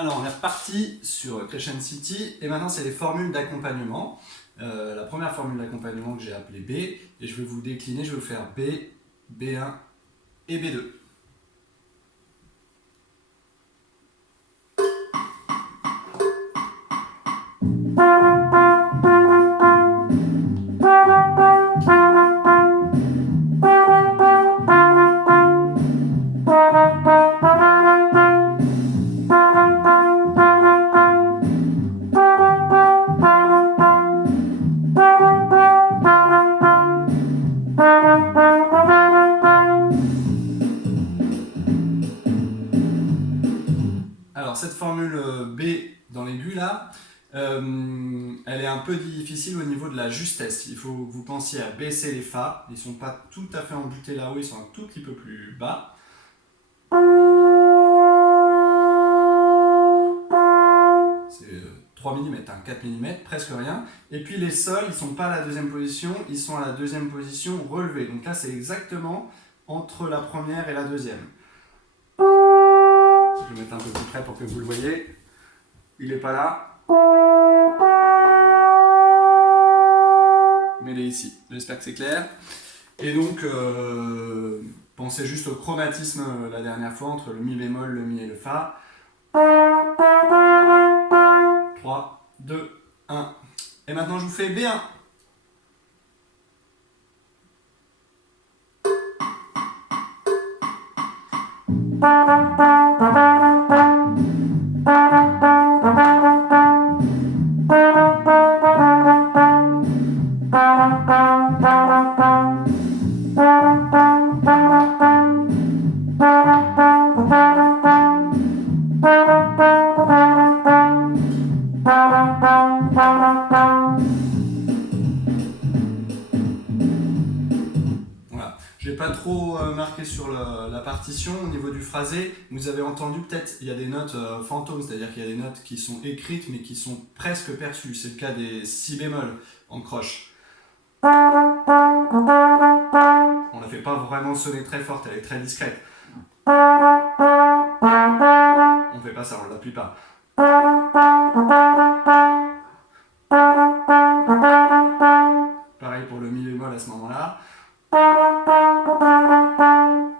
Alors, on est reparti sur Crescent City et maintenant c'est les formules d'accompagnement. La première formule d'accompagnement que j'ai appelée B, et je vais vous décliner, je vais vous faire B, B1 et B2. Alors cette formule B dans l'aigu là, elle est un peu difficile au niveau de la justesse. Il faut que vous pensiez à baisser les Fa, ils ne sont pas tout à fait embutés là-haut, ils sont un tout petit peu plus bas. C'est 3 mm, 4 mm, presque rien. Et puis les sols, ils ne sont pas à la deuxième position, ils sont à la deuxième position relevée. Donc là c'est exactement entre la première et la deuxième. Je vais mettre un peu plus près pour que vous le voyez. Il n'est pas là. Mais il est ici. J'espère que c'est clair. Et donc, pensez juste au chromatisme la dernière fois entre le mi bémol, le mi et le fa. 3, 2, 1. Et maintenant je vous fais B1. Voilà. Je n'ai pas trop marqué sur la partition au niveau du phrasé. Vous avez entendu peut-être, il y a des notes fantômes, c'est-à-dire qu'il y a des notes qui sont écrites mais qui sont presque perçues. C'est le cas des si bémol en croche. On ne la fait pas vraiment sonner très forte, elle est très discrète. On ne fait pas ça, on ne l'appuie pas. Pareil pour le mi bémol à ce moment-là.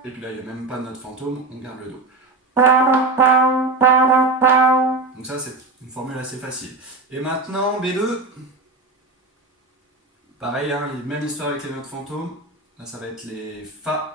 Et puis là, il n'y a même pas de note fantôme, on garde le Do. Donc ça, c'est une formule assez facile. Et maintenant, B2. Pareil, hein, même histoire avec les notes fantômes. Là, ça va être les Fa.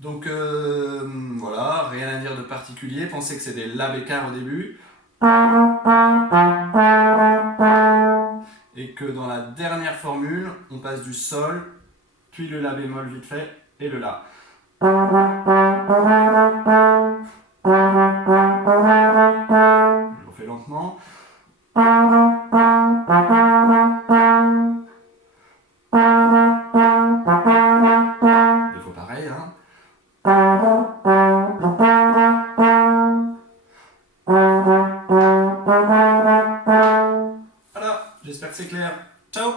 Donc voilà, rien à dire de particulier. Pensez que c'est des La bécard au début. Et que dans la dernière formule, on passe du Sol, puis le La bémol vite fait, et le La. Je le refais lentement. Des fois pareil, hein. Voilà, j'espère que c'est clair. Ciao!